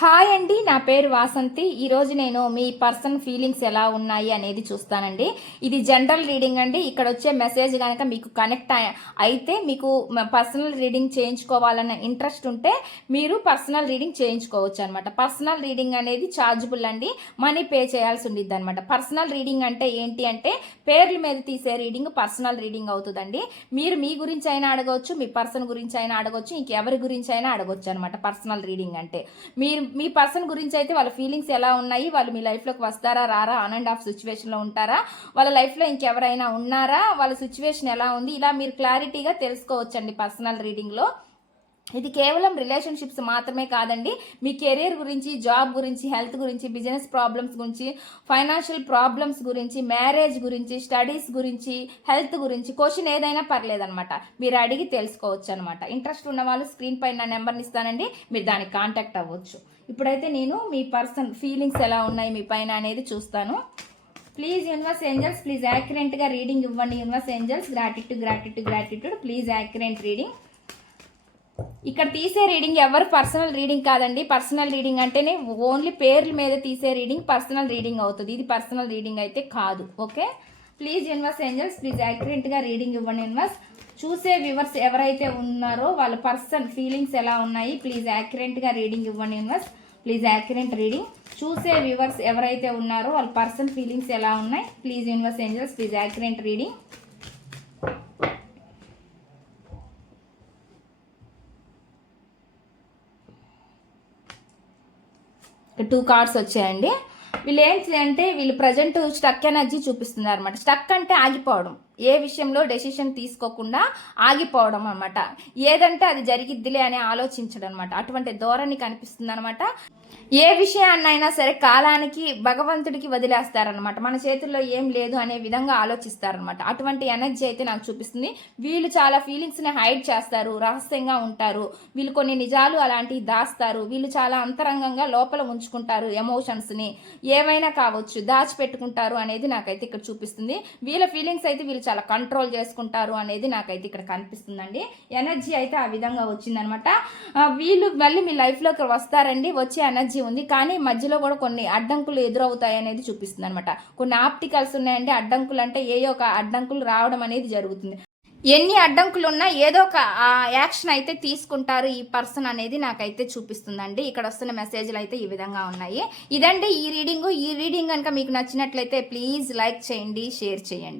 Hi అండి, నా పేరు వాసంతి. ఈరోజు నేను మీ పర్సన్ ఫీలింగ్స్ ఎలా ఉన్నాయి అనేది చూస్తానండి. ఇది జనరల్ రీడింగ్ అండి. ఇక్కడ వచ్చే మెసేజ్ కనుక మీకు కనెక్ట్ అయితే మీకు పర్సనల్ రీడింగ్ చేయించుకోవాలన్న ఇంట్రెస్ట్ ఉంటే మీరు పర్సనల్ రీడింగ్ చేయించుకోవచ్చు అనమాట. పర్సనల్ రీడింగ్ అనేది ఛార్జబుల్ అండి, మనీ పే చేయాల్సి ఉండిద్ది అనమాట. పర్సనల్ రీడింగ్ అంటే ఏంటి అంటే పేర్ల మీద తీసే రీడింగ్ పర్సనల్ రీడింగ్ అవుతుందండి. మీరు మీ గురించి అయినా అడగవచ్చు, మీ పర్సన్ గురించి అయినా అడగవచ్చు, ఇంకెవరి గురించి అయినా అడగవచ్చు అనమాట. పర్సనల్ రీడింగ్ అంటే మీ పర్సన్ గురించి అయితే వాళ్ళ ఫీలింగ్స్ ఎలా ఉన్నాయి, వాళ్ళు మీ లైఫ్లోకి వస్తారా రారా, ఆన్ అండ్ ఆఫ్ సిచ్యువేషన్లో ఉంటారా, వాళ్ళ లైఫ్లో ఇంకెవరైనా ఉన్నారా, వాళ్ళ సిచ్యువేషన్ ఎలా ఉంది, ఇలా మీరు క్లారిటీగా తెలుసుకోవచ్చండి పర్సనల్ రీడింగ్లో. ఇది కేవలం రిలేషన్షిప్స్ మాత్రమే కాదండి, మీ కెరీర్ గురించి, జాబ్ గురించి, హెల్త్ గురించి, బిజినెస్ ప్రాబ్లమ్స్ గురించి, ఫైనాన్షియల్ ప్రాబ్లమ్స్ గురించి, మ్యారేజ్ గురించి, స్టడీస్ గురించి, హెల్త్ గురించి క్వశ్చన్ ఏదైనా పర్లేదనమాట, మీరు అడిగి తెలుసుకోవచ్చు అనమాట. ఇంట్రెస్ట్ ఉన్న వాళ్ళు స్క్రీన్ పైన నా నెంబర్ని ఇస్తానండి, మీరు దానికి కాంటాక్ట్ అవ్వచ్చు. ఇప్పుడైతే నేను మీ పర్సన్ ఫీలింగ్స్ ఎలా ఉన్నాయి మీ పైన అనేది చూస్తాను. ప్లీజ్ యూనివర్స్ ఏంజల్స్, ప్లీజ్ యాక్యురేట్గా రీడింగ్ ఇవ్వండి. Universe angels, gratitude, please accurate reading. ఇక్కడ తీసే రీడింగ్ ఎవరు పర్సనల్ రీడింగ్ కాదండి. పర్సనల్ రీడింగ్ అంటేనే ఓన్లీ పేర్ల మీద తీసే రీడింగ్ పర్సనల్ రీడింగ్ అవుతుంది. ఇది పర్సనల్ రీడింగ్ అయితే కాదు. Okay, please universe angels, please యాక్యురేట్గా రీడింగ్ ఇవ్వండి. యూనివర్స్, చూసే వ్యూవర్స్ ఎవరైతే ఉన్నారో వాళ్ళ పర్సన్ ఫీలింగ్స్ ఎలా ఉన్నాయి, ప్లీజ్ యాక్యురేట్గా రీడింగ్ ఇవ్వండి. Universe, please accurate reading. చూసే వ్యూవర్స్ ఎవరైతే ఉన్నారో వాళ్ళ పర్సన్ ఫీలింగ్స్ ఎలా ఉన్నాయి, please universe angels, please accurate reading. 2 cards వచ్చాయండి. వీళ్ళు ఏంటి అంటే వీళ్ళు ప్రజెంట్ స్టక్ ఎనర్జీ చూపిస్తున్నారు అనమాట. స్టక్ అంటే ఆగిపోవడం, ఏ విషయంలో డెసిషన్ తీసుకోకుండా ఆగిపోవడం అనమాట. ఏదంటే అది జరిగిద్దిలే అని ఆలోచించడం అనమాట. అటువంటి ధోరణి కనిపిస్తుంది అనమాట. ఏ విషయాన్నైనా సరే కాలానికి, భగవంతుడికి వదిలేస్తారనమాట. మన చేతుల్లో ఏం లేదు అనే విధంగా ఆలోచిస్తారనమాట. అటువంటి ఎనర్జీ అయితే నాకు చూపిస్తుంది. వీళ్ళు చాలా ఫీలింగ్స్ని హైడ్ చేస్తారు, రహస్యంగా ఉంటారు. వీళ్ళు కొన్ని నిజాలు అలాంటివి దాస్తారు. వీళ్ళు చాలా అంతరంగంగా లోపల ఉంచుకుంటారు. ఎమోషన్స్ని ఏమైనా కావచ్చు దాచిపెట్టుకుంటారు అనేది నాకైతే ఇక్కడ చూపిస్తుంది. వీళ్ళ ఫీలింగ్స్ అయితే వీళ్ళు చాలా కంట్రోల్ చేసుకుంటారు అనేది నాకైతే ఇక్కడ కనిపిస్తుందండి. ఎనర్జీ అయితే ఆ విధంగా వచ్చిందనమాట. వీళ్ళు మళ్ళీ మీ లైఫ్లోకి వస్తారండి, వచ్చే ఎనర్జీ ఉంది. కానీ మధ్యలో కూడా కొన్ని అడ్డంకులు ఎదురవుతాయి అనేది చూపిస్తుంది అనమాట. కొన్ని ఆప్టికల్స్ ఉన్నాయండి. అడ్డంకులు అంటే ఏయో ఒక అడ్డంకులు రావడం అనేది జరుగుతుంది. ఎన్ని అడ్డంకులు ఉన్నా ఏదో ఒక యాక్షన్ అయితే తీసుకుంటారు ఈ పర్సన్ అనేది నాకైతే చూపిస్తుందండి. ఇక్కడ వస్తున్న మెసేజ్లు అయితే ఈ విధంగా ఉన్నాయి. ఇదండి ఈ రీడింగ్ కనుక మీకు నచ్చినట్లయితే ప్లీజ్ లైక్ చేయండి, షేర్ చేయండి.